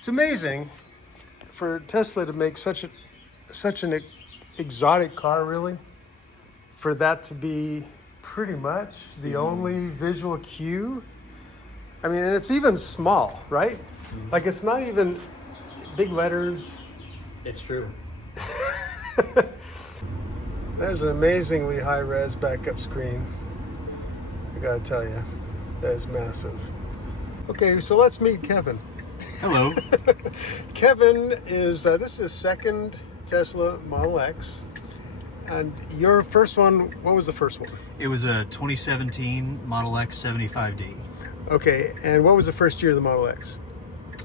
It's amazing for Tesla to make such an exotic car, really, for that to be pretty much the only visual cue. I mean, and it's even small, right? Like, it's not even big letters. It's true. That is an amazingly high-res backup screen. I gotta tell you, that is massive. Okay, so let's meet Kevin. Hello. Kevin is, this is his second Tesla Model X. And your first one, what was the first one? It was a 2017 Model X 75D. Okay, and what was the first year of the Model X?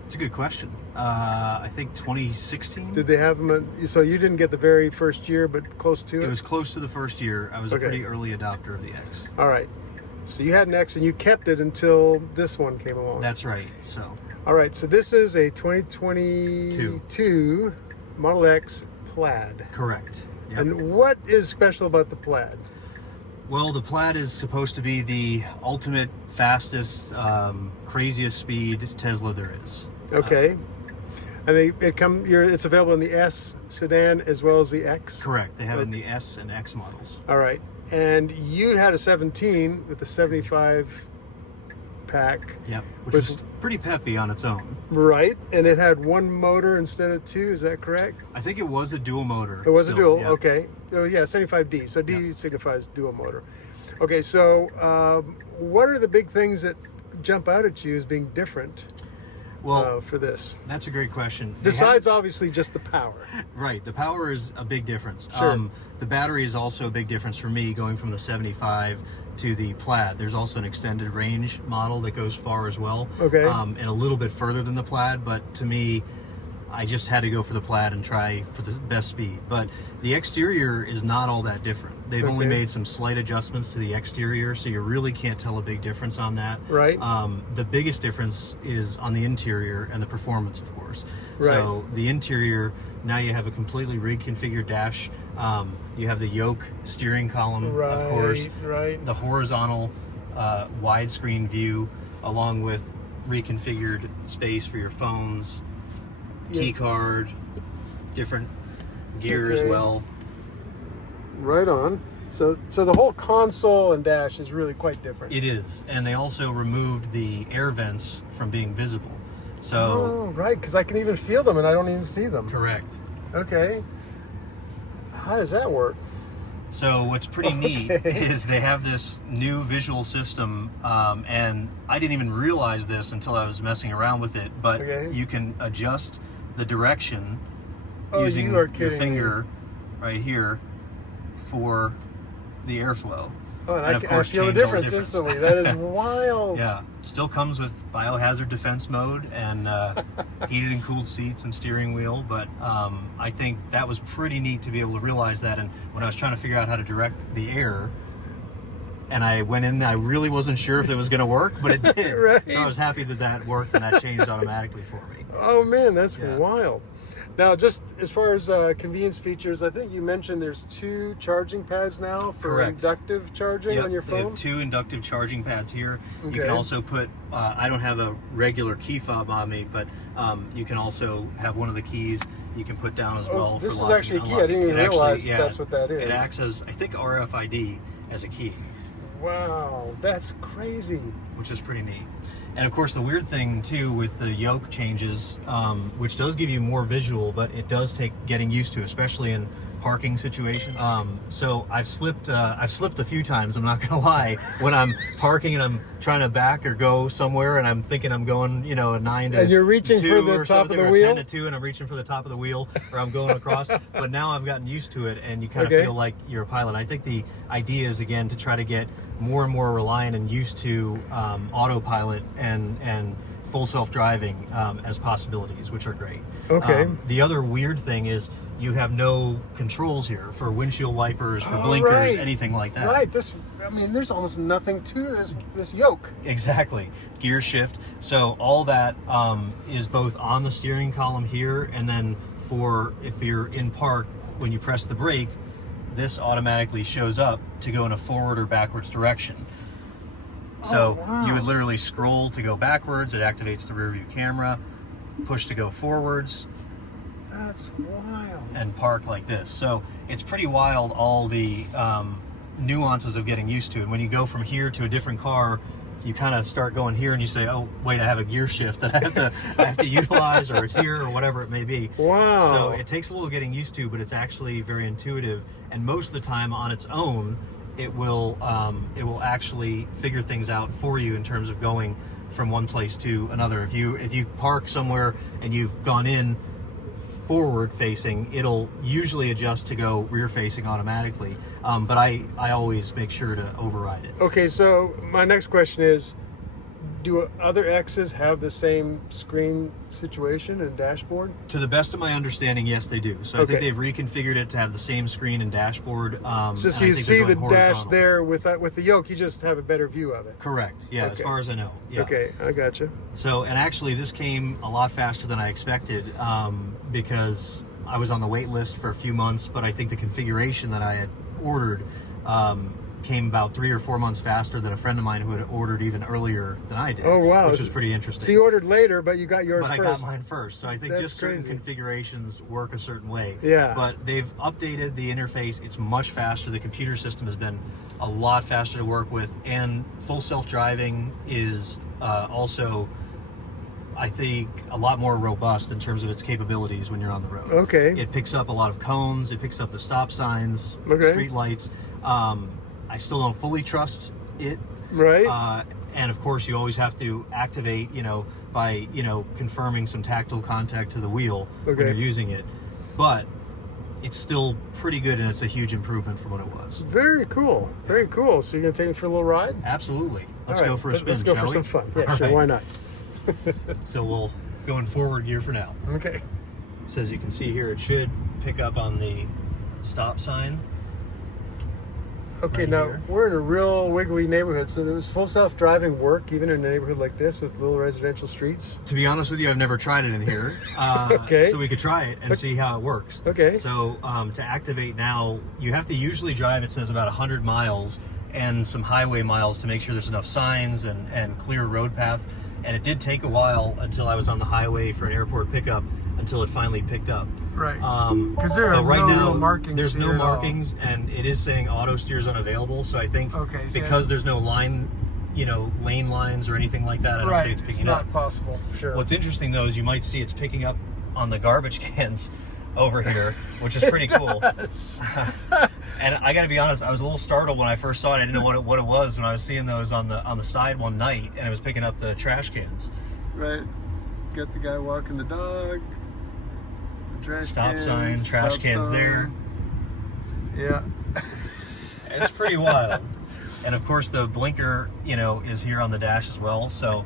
It's a good question. I think 2016. Did they have them? So you didn't get the very first year, but close to it? It was close to the first year. I was a pretty early adopter of the X. All right. So you had an X and you kept it until this one came along. That's right. So. All right. So this is a 2022 Model X Plaid. Correct. Yep. And what is special about the Plaid? Well, the Plaid is supposed to be the ultimate, fastest, craziest speed Tesla there is. Okay. And it's available in the S sedan as well as the X? Correct. They have it in the S and X models. All right. And you had a 17 with the 75 pack. Yep. Which was pretty peppy on its own. Right. And it had one motor instead of two. Is that correct? I think it was a dual motor. It was a dual. Yep. Okay. Oh, yeah, 75D. So D signifies dual motor. Okay. So what are the big things that jump out at you as being different? Well, for this, that's a great question. Besides, obviously, just the power. Right, the power is a big difference. Sure. The battery is also a big difference for me going from the 75 to the Plaid. There's also an extended range model that goes far as well. Okay. And a little bit further than the Plaid, but to me, I just had to go for the Plaid and try for the best speed. But the exterior is not all that different. They've only made some slight adjustments to the exterior, so you really can't tell a big difference on that. Right. The biggest difference is on the interior and the performance, of course. Right. So the interior, now you have a completely reconfigured dash. You have the yoke steering column, of course. Right. The horizontal widescreen view, along with reconfigured space for your phones, key card, different gear as well. Right on. So the whole console and dash is really quite different. It is, and they also removed the air vents from being visible. So oh, right, because I can even feel them and I don't even see them. correct. Okay. How does that work? So what's pretty neat is they have this new visual system, and I didn't even realize this until I was messing around with it, but you can adjust the direction using your finger right here for the airflow. Oh, and of course I feel the difference instantly. That is wild. Yeah, still comes with biohazard defense mode and heated and cooled seats and steering wheel, but I think that was pretty neat to be able to realize that. And when I was trying to figure out how to direct the air, and I went in, I really wasn't sure if it was going to work, but it did. Right. So I was happy that that worked and that changed automatically for me. Oh man, that's wild. Now, just as far as convenience features, I think you mentioned there's 2 charging pads now for inductive charging on your phone. They have 2 inductive charging pads here. You can also put, I don't have a regular key fob on me, but you can also have one of the keys you can put down as well. This is actually a key. I didn't even realize that's what that is. It acts as, I think, RFID as a key. Wow, that's crazy. Which is pretty neat. And of course, the weird thing too with the yoke changes, which does give you more visual, but it does take getting used to, especially in parking situations. So I've slipped a few times, I'm not gonna lie, when I'm parking and I'm trying to back or go somewhere and I'm thinking I'm going, a 9 to 2 and you're reaching for the top of the wheel, 10 to 2, and I'm reaching for the top of the wheel, or I'm going across. But now I've gotten used to it, and you kind of feel like you're a pilot. I think the idea is, again, to try to get more and more reliant and used to autopilot and full self-driving as possibilities, which are great. Okay. The other weird thing is you have no controls here for windshield wipers, for blinkers, anything like that. Right. There's almost nothing to this yoke. Exactly. Gear shift. So all that is both on the steering column here, and then for if you're in park, when you press the brake, this automatically shows up to go in a forward or backwards direction. So you would literally scroll to go backwards. It activates the rear view camera. push to go forwards, That's wild. and park like this. So it's pretty wild, all the nuances of getting used to it. When you go from here to a different car, you kind of start going here and you say, oh wait, I have a gear shift that I have to utilize, or it's here, or whatever it may be. Wow. So it takes a little getting used to, but it's actually very intuitive, and most of the time on its own it will actually figure things out for you in terms of going from one place to another. If you park somewhere and you've gone in forward facing, it'll usually adjust to go rear facing automatically, but I always make sure to override it. Okay, so my next question is, do other X's have the same screen situation and dashboard? To the best of my understanding, yes, they do. So I think they've reconfigured it to have the same screen and dashboard. Just so you see the dash there with the yoke, you just have a better view of it. Correct. Yeah, as far as I know. Yeah. Okay, I gotcha. So, and actually this came a lot faster than I expected, because I was on the wait list for a few months, but I think the configuration that I had ordered came about 3 or 4 months faster than a friend of mine who had ordered even earlier than I did. Oh, wow. Which was pretty interesting. So you ordered later, but you got yours first. first. I got mine first. So I think That's just certain crazy. configurations work a certain way. Yeah. But they've updated the interface. It's much faster. The computer system has been a lot faster to work with, and full self-driving is also, I think, a lot more robust in terms of its capabilities when you're on the road. Okay. It picks up a lot of cones. It picks up the stop signs, street lights. I still don't fully trust it. Right. And of course, you always have to activate, by, confirming some tactile contact to the wheel when you're using it. But it's still pretty good, and it's a huge improvement from what it was. Very cool. Very cool. So you're going to take me for a little ride? Absolutely. Let's All right. go for a spin, Let's go shall for we? some fun. Yeah, All sure. right. Why not? So we'll go in forward gear for now. Okay. So as you can see here, it should pick up on the stop sign. Okay, right now here. we're in a real wiggly neighborhood, so does full self-driving work even in a neighborhood like this with little residential streets? To be honest with you, I've never tried it in here. Okay. So we could try it and see how it works. Okay. So to activate now, you have to usually drive, it says, about 100 miles and some highway miles to make sure there's enough signs and clear road paths. And it did take a while until I was on the highway for an airport pickup until it finally picked up. Right. Because there are right no now, real markings. there's no here at all. markings, and it is saying auto steers unavailable. So I think so because there's no lane lines or anything like that, I don't think it's picking up. It's not possible. Sure. What's interesting though is you might see it's picking up on the garbage cans over here, which is pretty cool. And I got to be honest, I was a little startled when I first saw it. I didn't know what it was when I was seeing those on the side one night, and it was picking up the trash cans. Right. Got the guy walking the dog. Stop sign, trash cans there. Yeah. It's pretty wild. And of course the blinker, is here on the dash as well. So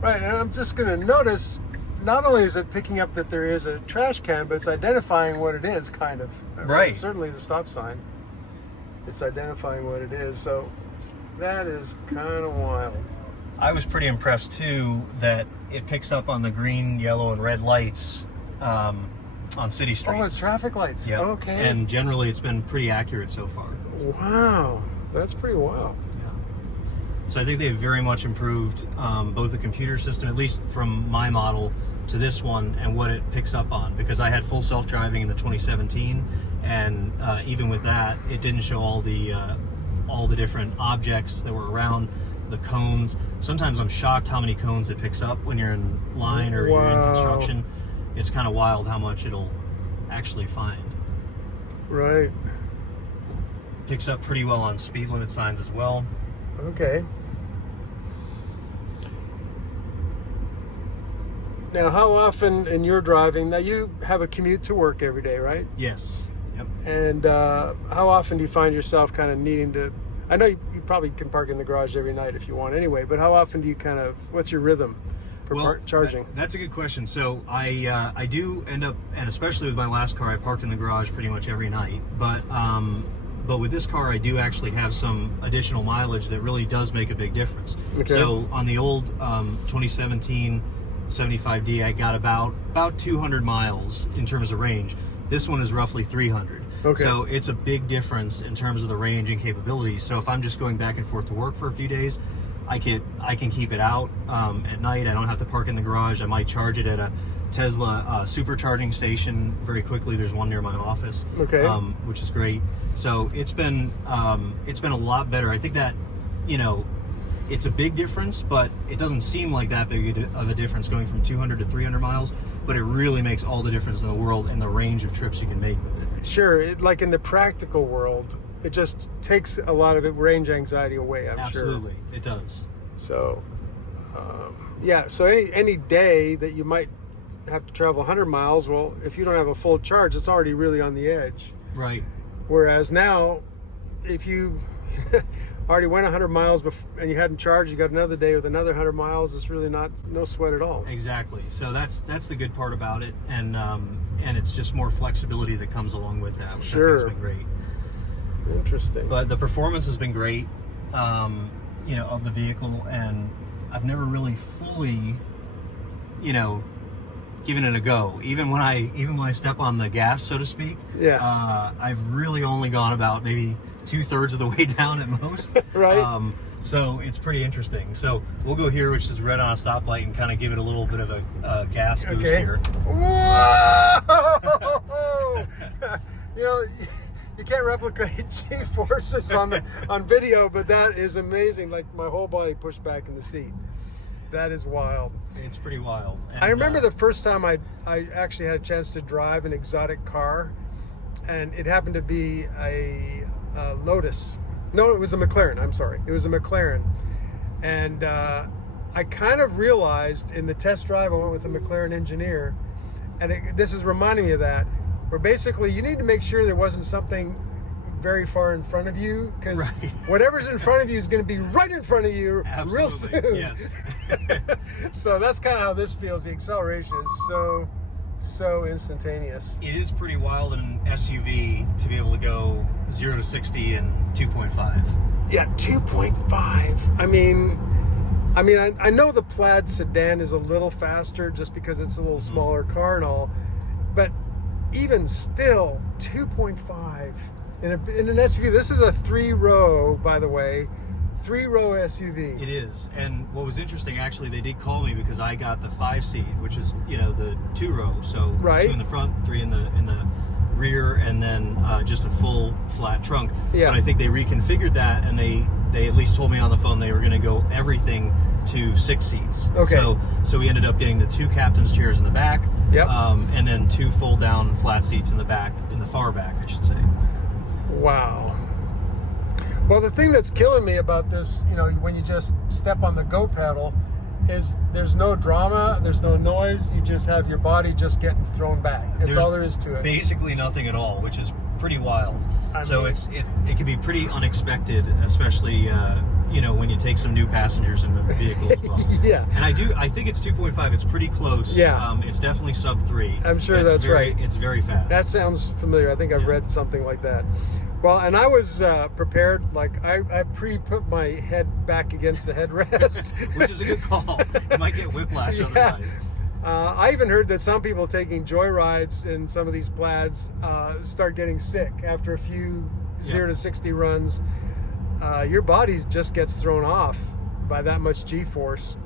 Right, and I'm just going to notice, not only is it picking up that there is a trash can, but it's identifying what it is, kind of. Right. Certainly the stop sign. It's identifying what it is, so that is kind of wild. I was pretty impressed too that it picks up on the green, yellow, and red lights on city streets. Oh, it's traffic lights. Yeah. Okay. And generally it's been pretty accurate so far. Wow, that's pretty wild. Yeah. So I think they've very much improved both the computer system, at least from my model to this one, and what it picks up on. Because I had full self-driving in the 2017, and even with that, it didn't show all the different objects that were around, the cones. Sometimes I'm shocked how many cones it picks up when you're in line or you're in construction. It's kind of wild how much it'll actually find. Right. Picks up pretty well on speed limit signs as well. Okay. Now, how often in your driving, now you have a commute to work every day, right? Yes. Yep. And how often do you find yourself kind of needing to, I know you probably can park in the garage every night if you want anyway, but how often do you kind of, what's your rhythm for charging? That's a good question. So I do end up, and especially with my last car, I parked in the garage pretty much every night. But with this car, I do actually have some additional mileage that really does make a big difference. Okay. So on the old 2017 75D, I got about 200 miles in terms of range. This one is roughly 300. Okay. So it's a big difference in terms of the range and capabilities. So if I'm just going back and forth to work for a few days, I can keep it out at night. I don't have to park in the garage. I might charge it at a Tesla supercharging station very quickly. There's one near my office, okay, which is great. So it's been a lot better. I think that, you know, it's a big difference, but it doesn't seem like that big of a difference going from 200 to 300 miles. But it really makes all the difference in the world in the range of trips you can make with it. Sure, like in the practical world, it just takes a lot of range anxiety away, I'm sure. Absolutely, it does. So, yeah, so any day that you might have to travel 100 miles, well, if you don't have a full charge, it's already really on the edge. Right. Whereas now, if you already went 100 miles and you hadn't charged, you got another day with another 100 miles, it's really no sweat at all. Exactly. So that's the good part about it, and it's just more flexibility that comes along with that, which sure. I think has been great. Interesting. But the performance has been great, you know, of the vehicle, and I've never really fully, you know, given it a go. Even when I step on the gas, so to speak, yeah, I've really only gone about maybe 2/3 of the way down at most. Right. So it's pretty interesting. So we'll go here, which is red on a stoplight, and kind of give it a little bit of a gas boost here. Whoa! You know, you can't replicate G-forces on video, but that is amazing. Like my whole body pushed back in the seat. That is wild. It's pretty wild. And, I remember the first time I actually had a chance to drive an exotic car, and it happened to be a Lotus. No, it was a McLaren. I'm sorry. It was a McLaren. And I kind of realized in the test drive, I went with a McLaren engineer, and this is reminding me of that, where basically you need to make sure there wasn't something very far in front of you, because right. whatever's in front of you is going to be right in front of you real Absolutely. soon. Yes. So that's kind of how this feels. The acceleration is so instantaneous. It is pretty wild in an SUV to be able to go 0 to 60 in 2.5. Yeah, 2.5. I mean, I know the Plaid sedan is a little faster just because it's a little smaller car and all, but even still, 2.5 in an SUV. This is a 3-row, by the way, 3-row SUV. It is. And what was interesting, actually, they did call me because I got the 5-seat, which is, you know, the 2-row. So right. 2 in the front, 3 in the rear, and then just a full flat trunk. Yeah. But I think they reconfigured that, and they at least told me on the phone they were going to go everything to 6 seats. Okay. So we ended up getting the 2 captain's chairs in the back. Yep. And then 2 fold-down flat seats in the back, in the far back, I should say. Wow. Well, the thing that's killing me about this, you know, when you just step on the GO pedal, is there's no drama, there's no noise, you just have your body just getting thrown back. That's all there is to it. Basically nothing at all, which is pretty wild. So it can be pretty unexpected, especially you know, when you take some new passengers in the vehicle as well. Yeah. And I think it's 2.5. It's pretty close. Yeah. It's definitely sub 3. I'm sure that's right. It's very fast. That sounds familiar. I think I've read something like that. Well, and I was prepared. Like I put my head back against the headrest, which is a good call. You might get whiplash otherwise. I even heard that some people taking joyrides in some of these Plaids start getting sick after a few 0 to 60 runs. Your body just gets thrown off by that much G-force.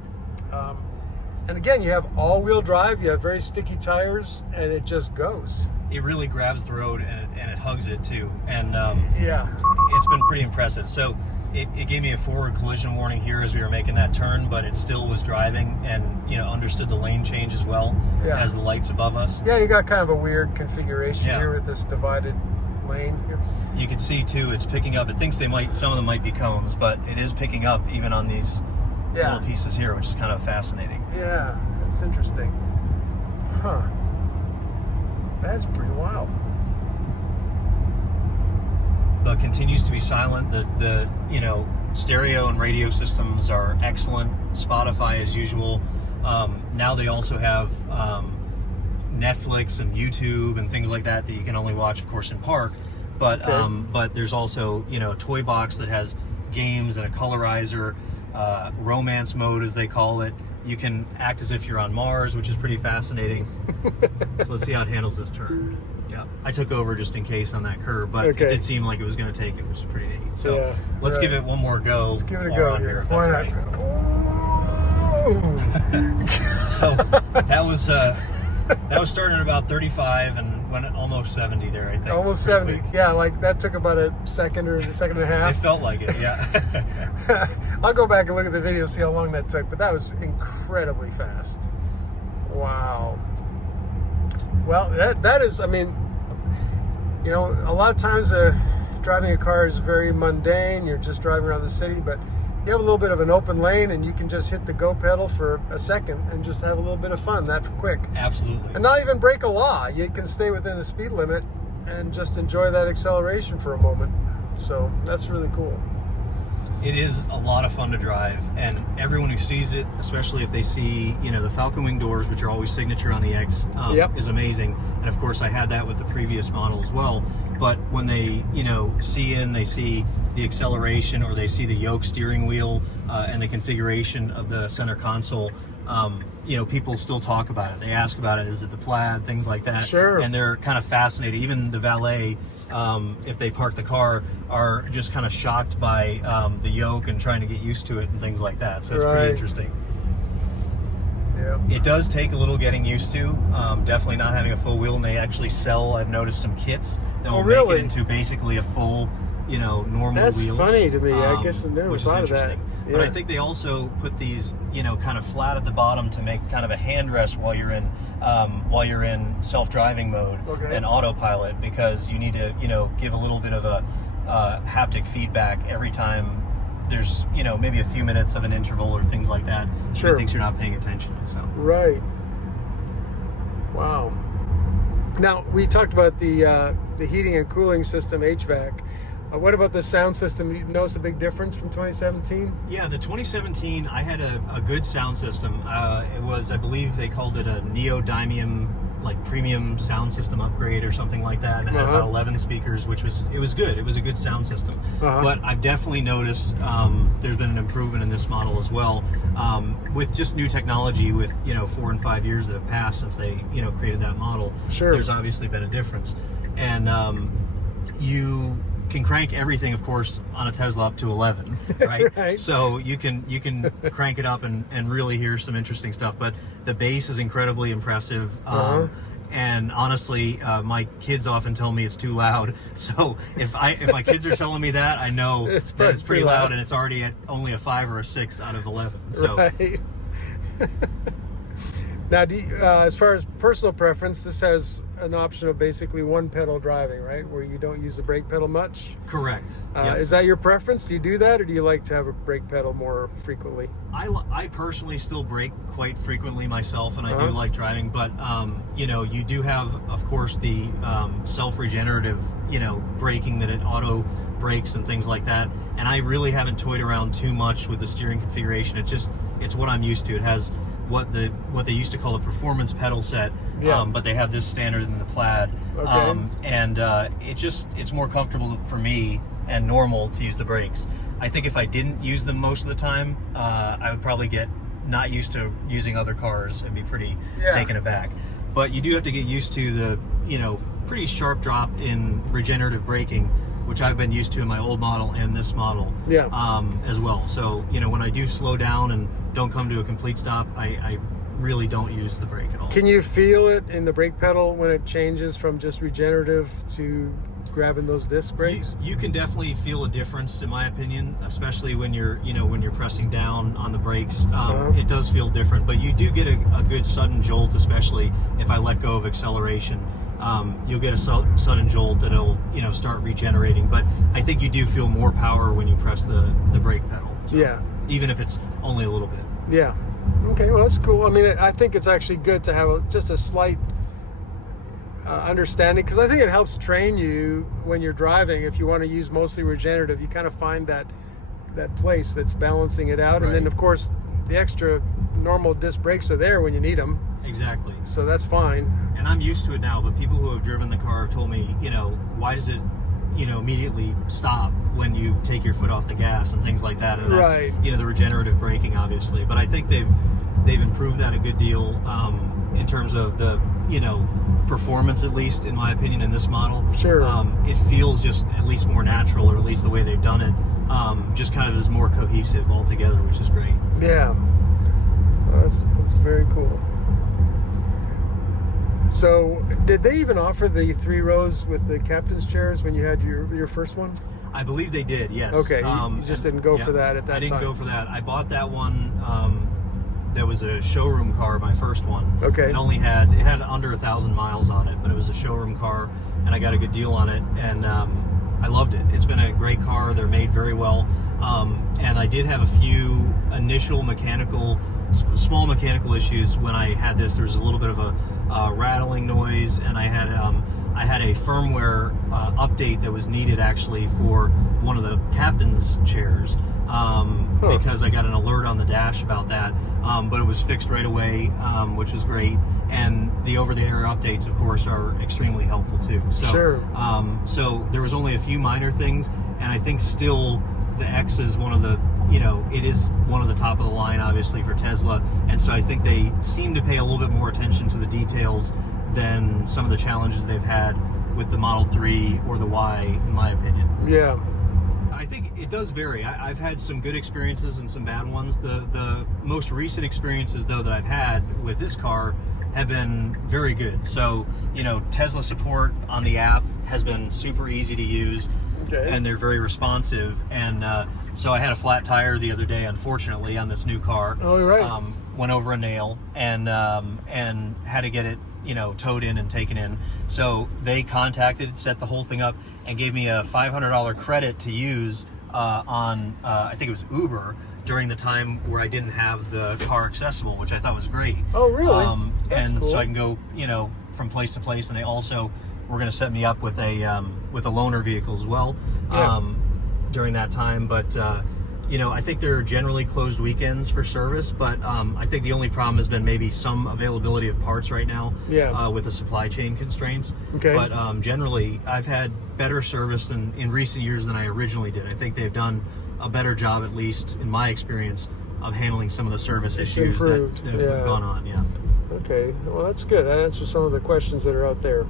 And again, you have all-wheel drive, you have very sticky tires, and it just goes. It really grabs the road and it hugs it too. And yeah, it's been pretty impressive. So it gave me a forward collision warning here as we were making that turn, but it still was driving and, you know, understood the lane change as well as the lights above us. Yeah, you got kind of a weird configuration here with this divided lane here. You can see too, it's picking up. It thinks some of them might be cones, but it is picking up even on these little pieces here, which is kind of fascinating. Yeah, that's interesting. Huh. That's pretty wild. But continues to be silent. The you know, stereo and radio systems are excellent. Spotify as usual. Now they also have Netflix and YouTube and things like that you can only watch, of course, in park. But but there's also, you know, a toy box that has games and a colorizer, romance mode as they call it. You can act as if you're on Mars, which is pretty fascinating. So let's see how it handles this turn. Yeah, I took over just in case on that curve, but it did seem like it was going to take it, which is pretty neat. So let's give it one more go. Let's give it a go here. Why not? So that was starting at about 35 and went almost 70 there, I think. Almost 70. Quick. Yeah, like that took about a second or a second and a half. It felt like it, yeah. I'll go back and look at the video, see how long that took, but that was incredibly fast. Wow. Well, that is, I mean, you know, a lot of times driving a car is very mundane. You're just driving around the city, but you have a little bit of an open lane and you can just hit the GO pedal for a second and just have a little bit of fun that quick. Absolutely. And not even break a law. You can stay within the speed limit and just enjoy that acceleration for a moment. So that's really cool. It is a lot of fun to drive, and everyone who sees it, especially if they see, you know, the Falcon Wing doors, which are always signature on the X, is amazing. And of course, I had that with the previous model as well. But when they, you know, they see the acceleration, or they see the yoke steering wheel and the configuration of the center console, you know, people still talk about it. They ask about it. Is it the Plaid? Things like that. Sure. And they're kind of fascinated. Even the valet, if they park the car, are just kind of shocked by the yoke and trying to get used to it and things like that. So it's pretty interesting. Yeah. It does take a little getting used to. Definitely not having a full wheel, and they actually sell, I've noticed, some kits that will make it into basically a full, you know, normal That's wheel. That's funny to me. I guess I've never which thought is interesting. of that. But I think they also put these, you know, kind of flat at the bottom to make kind of a handrest while you're in self-driving mode and autopilot, because you need to, you know, give a little bit of a haptic feedback every time there's, you know, maybe a few minutes of an interval or things like that. Sure. It thinks you're not paying attention. So. Right. Wow. Now, we talked about the heating and cooling system, HVAC. What about the sound system? You notice a big difference from 2017? Yeah, the 2017, I had a good sound system. It was, I believe they called it a neodymium, like premium sound system upgrade or something like that. And it had about 11 speakers, which was good. It was a good sound system. But I've definitely noticed there's been an improvement in this model as well, with just new technology. With, you know, 4 and 5 years that have passed since they, you know, created that model. Sure. There's obviously been a difference, and you can crank everything, of course, on a Tesla up to 11, right? Right. So you can crank it up and really hear some interesting stuff. But the bass is incredibly impressive. And honestly, my kids often tell me it's too loud. So if my kids are telling me that, I know that it's pretty loud, and it's already at only a 5 or a 6 out of 11. So. Right. Now, as far as personal preference, this has an option of basically one pedal driving, right? Where you don't use the brake pedal much. Correct. Yep. Is that your preference? Do you do that, or do you like to have a brake pedal more frequently? I personally still brake quite frequently myself, and I do like driving, but you know, you do have, of course, the self-regenerative, you know, braking that it auto brakes and things like that. And I really haven't toyed around too much with the steering configuration. It's what I'm used to. It has what they used to call the performance pedal set, but they have this standard in the Plaid, and it's more comfortable for me and normal to use the brakes. I think if I didn't use them most of the time, I would probably get not used to using other cars and be pretty taken aback. But you do have to get used to the, you know, pretty sharp drop in regenerative braking, which I've been used to in my old model and this model as well. So, you know, when I do slow down and don't come to a complete stop, I really don't use the brake at all. Can you feel it in the brake pedal when it changes from just regenerative to grabbing those disc brakes? You can definitely feel a difference, in my opinion, especially when you're pressing down on the brakes. It does feel different, but you do get a good sudden jolt, especially if I let go of acceleration. You'll get a sudden jolt that'll, you know, start regenerating. But I think you do feel more power when you press the brake pedal. So, even if it's only a little bit. Yeah. Okay, well, that's cool. I mean, I think it's actually good to have just a slight understanding, because I think it helps train you when you're driving. If you want to use mostly regenerative, you kind of find that place that's balancing it out. And then, of course, the extra normal disc brakes are there when you need them. Exactly. So that's fine. And I'm used to it now, but people who have driven the car have told me, you know, why does it, you know, immediately stop when you take your foot off the gas and things like that. And that's, you know, the regenerative braking, obviously. But I think they've improved that a good deal. in terms of the, performance, at least in my opinion, in this model. Sure. It feels just at least more natural, or at least the way they've done it, just kind of is more cohesive altogether, which is great. Yeah. Oh, that's very cool. So, did they even offer the 3 rows with the captain's chairs when you had your first one? I believe they did, yes. Okay, you just didn't go for that at that time. I didn't go for that. I bought that one. That was a showroom car, my first one. Okay. It had under 1,000 miles on it, but it was a showroom car, and I got a good deal on it, and I loved it. It's been a great car. They're made very well, and I did have a few initial small mechanical issues when I had this. There was a little bit of a rattling noise, and I had a firmware update that was needed actually for one of the captain's chairs, because I got an alert on the dash about that, but it was fixed right away, which was great. And the over-the-air updates, of course, are extremely helpful too. So, sure. So there was only a few minor things, and I think still the X is one of the, it is one of the top of the line, obviously, for Tesla. And so I think they seem to pay a little bit more attention to the details than some of the challenges they've had with the Model 3 or the Y, in my opinion. Yeah. I think it does vary. I've had some good experiences and some bad ones. The most recent experiences, though, that I've had with this car have been very good. So, Tesla support on the app has been super easy to use. Okay. And they're very responsive. And so I had a flat tire the other day, unfortunately, on this new car. Oh, right. Went over a nail and had to get it, towed in and taken in. So they contacted, set the whole thing up, and gave me a $500 credit to use on, I think it was Uber, during the time where I didn't have the car accessible, which I thought was great. Oh, really? That's and cool. so I can go, from place to place. And they also were going to set me up with a loaner vehicle as well, during that time. But I think they're generally closed weekends for service. But I think the only problem has been maybe some availability of parts right now, with the supply chain constraints. Okay. But generally, I've had better service in recent years than I originally did. I think they've done a better job, at least in my experience, of handling some of the service issues that have gone on. Yeah. Okay, well, that's good. That answers some of the questions that are out there.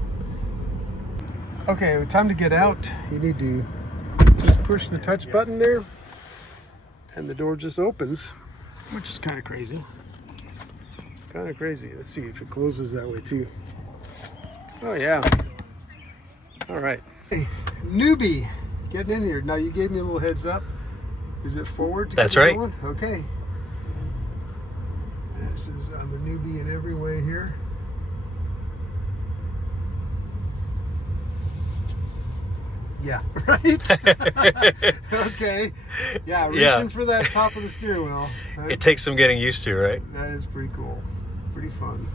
Okay, time to get out. You need to just push the touch button there, and the door just opens, which is kind of crazy. Let's see if it closes that way too. Oh yeah. All right. Hey, newbie, getting in here. Now you gave me a little heads up. Is it forward? That's right. Going? Okay. I'm a newbie in every way here. Yeah, right? Okay. Yeah, reaching for that top of the steering wheel. It takes some getting used to, right? That is pretty cool. Pretty fun.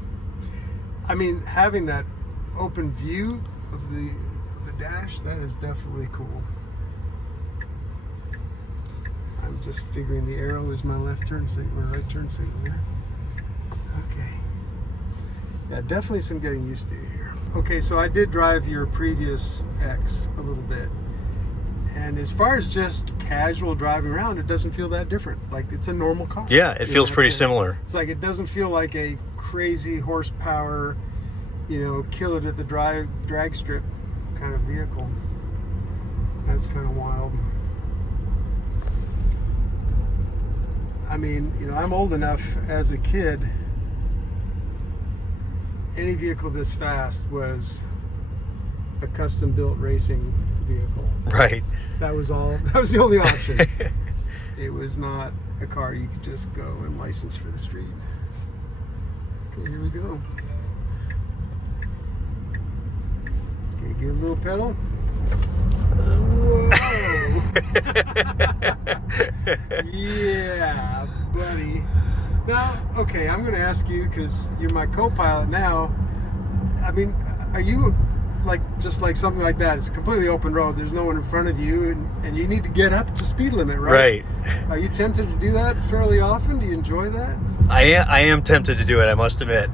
I mean, having that open view of the dash, that is definitely cool. I'm just figuring the arrow is my left turn signal, my right turn signal there. Okay. Yeah, definitely some getting used to here. Okay, so I did drive your previous X a little bit. And as far as just casual driving around, it doesn't feel that different. Like, it's a normal car. Yeah, it feels pretty similar. It's like, it doesn't feel like a crazy horsepower, kill it at the drag strip kind of vehicle. That's kind of wild. I mean, I'm old enough as a kid, any vehicle this fast was a custom built racing vehicle. Right. That was the only option. It was not a car you could just go and license for the street. Okay, here we go. Okay, give it a little pedal. Whoa! Yeah, buddy. Now, okay, I'm going to ask you, because you're my co-pilot now. I mean, are you just like something like that? It's a completely open road. There's no one in front of you, and you need to get up to speed limit, right? Right. Are you tempted to do that fairly often? Do you enjoy that? I am tempted to do it, I must admit.